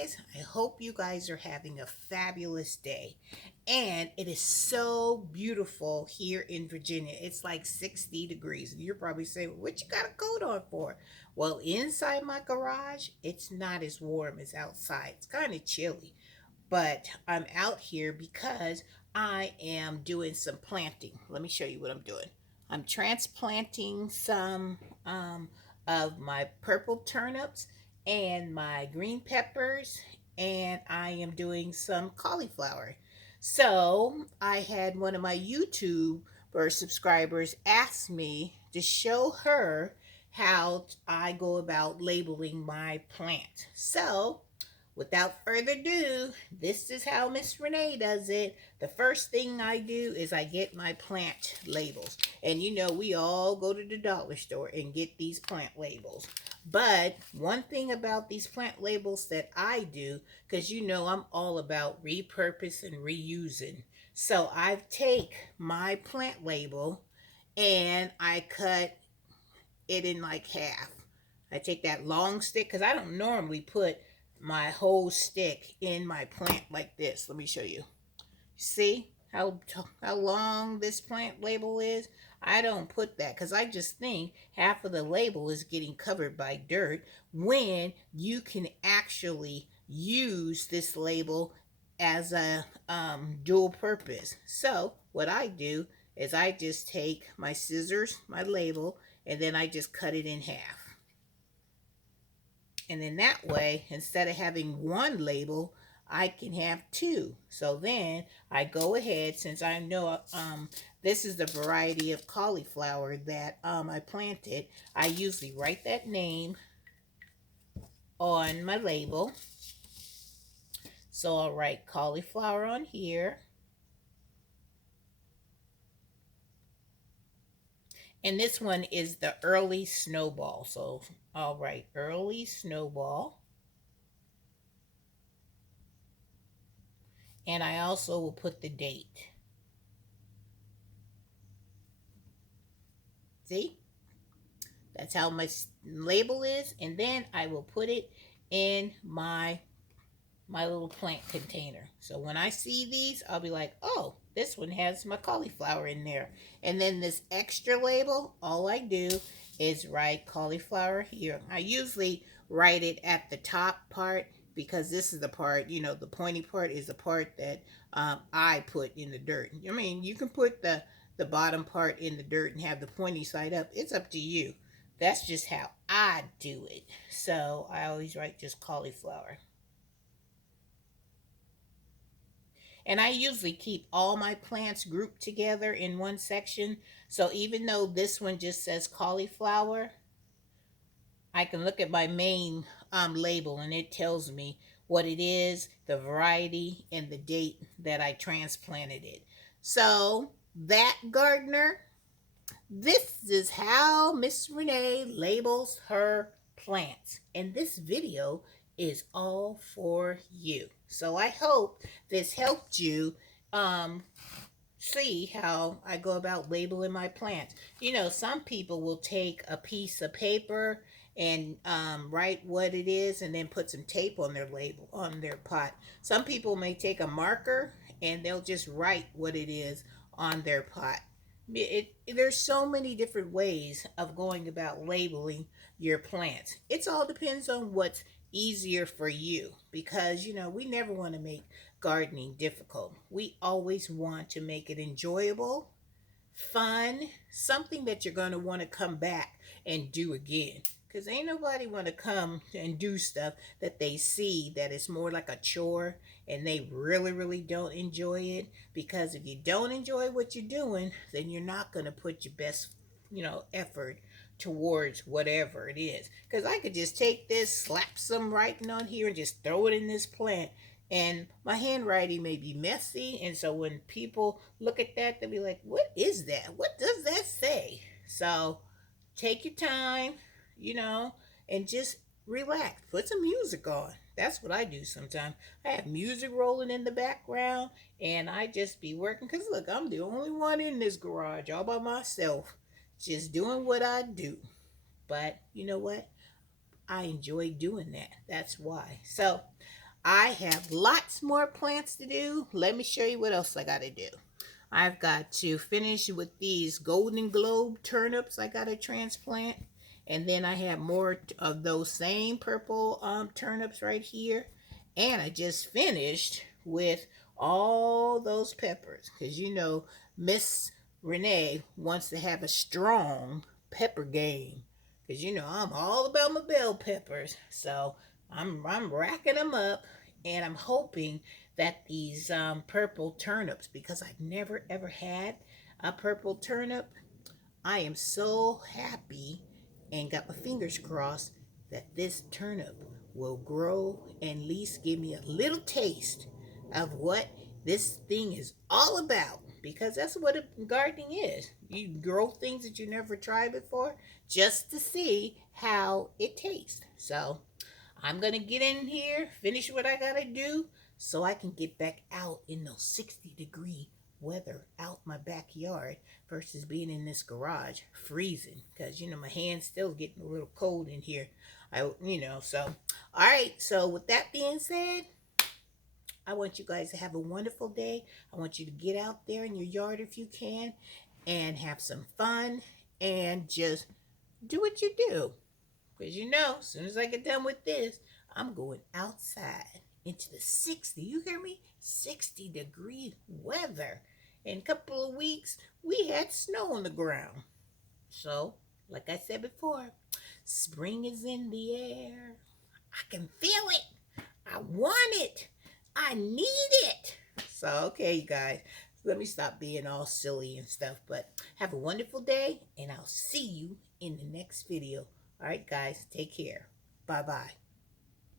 guys. I hope you guys are having a fabulous day. And it is so beautiful here in Virginia. It's like 60 degrees. And you're probably saying, what you got a coat on for? Well, inside my garage, it's not as warm as outside. It's kind of chilly. But I'm out here because I am doing some planting. Let me show you what I'm doing. I'm transplanting some of my purple turnips and my green peppers, and I am doing some cauliflower. So I had one of my YouTube subscribers ask me to show her how I go about labeling my plant. So without further ado, this is how Miss Renee does it. The first thing I do is I get my plant labels. And you know, we all go to the dollar store and get these plant labels. But one thing about these plant labels that I do, because you know I'm all about repurpose and reusing. So I take my plant label and I cut it in like half. I take that long stick because I don't normally put my whole stick in my plant like this. Let me show you. See how long this plant label is? I don't put that because I just think half of the label is getting covered by dirt when you can actually use this label as a dual purpose. So what I do is I just take my scissors, my label, and then I just cut it in half. And then that way, instead of having one label, I can have two. So then I go ahead, since I know this is the variety of cauliflower that I planted, I usually write that name on my label. So I'll write cauliflower on here. And this one is the early snowball. So I'll write early snowball. And I also will put the date. See? That's how my label is. And then I will put it in my little plant container. So when I see these, I'll be like, oh, this one has my cauliflower in there. And then this extra label, all I do is write cauliflower here. I usually write it at the top part because this is the part, you know, the pointy part is the part that I put in the dirt. I mean, you can put the bottom part in the dirt and have the pointy side up. It's up to you. That's just how I do it. So I always write just cauliflower. And I usually keep all my plants grouped together in one section. So even though this one just says cauliflower, I can look at my main label and it tells me what it is, the variety, and the date that I transplanted it. So that gardener, this is how Miss Renee labels her plants. And this video is all for you. So I hope this helped you see how I go about labeling my plants. You know, some people will take a piece of paper and write what it is and then put some tape on their label on their pot. Some people may take a marker and they'll just write what it is on their pot. There's so many different ways of going about labeling your plants. It all depends on what's easier for you because you know we never want to make gardening difficult. We always want to make it enjoyable, fun, something that you're going to want to come back and do again. Because ain't nobody want to come and do stuff that they see that is more like a chore and they really, really don't enjoy it. Because if you don't enjoy what you're doing, then you're not going to put your best, effort towards whatever it is. Because I could just take this, slap some writing on here, and just throw it in this plant. And my handwriting may be messy. And so when people look at that, they'll be like, what is that? What does that say? So take your time, and just relax. Put some music on. That's what I do sometimes. I have music rolling in the background and I just be working. Because look, I'm the only one in this garage all by myself, just doing what I do. But you know what? I enjoy doing that. That's why. So I have lots more plants to do. Let me show you what else I got to do. I've got to finish with these Golden Globe turnips I got to transplant. And then I have more of those same purple turnips right here. And I just finished with all those peppers. Because you know, Miss Renee wants to have a strong pepper game. Because you know, I'm all about my bell peppers. So I'm racking them up. And I'm hoping that these purple turnips, because I've never ever had a purple turnip, I am so happy and got my fingers crossed that this turnip will grow and at least give me a little taste of what this thing is all about, because that's what gardening is. You grow things that you never tried before just to see how it tastes. So I'm going to get in here, finish what I got to do so I can get back out in those 60-degree weather out my backyard versus being in this garage freezing, because you know my hands still getting a little cold in here. So all right, so with that being said, I want you guys to have a wonderful day. I want you to get out there in your yard if you can and have some fun and just do what you do. Because you know, as soon as I get done with this, I'm going outside into the 60, you hear me? 60-degree weather. In a couple of weeks, we had snow on the ground. So, like I said before, spring is in the air. I can feel it. I want it. I need it. So, okay, you guys, let me stop being all silly and stuff. But have a wonderful day, and I'll see you in the next video. All right, guys, take care. Bye-bye.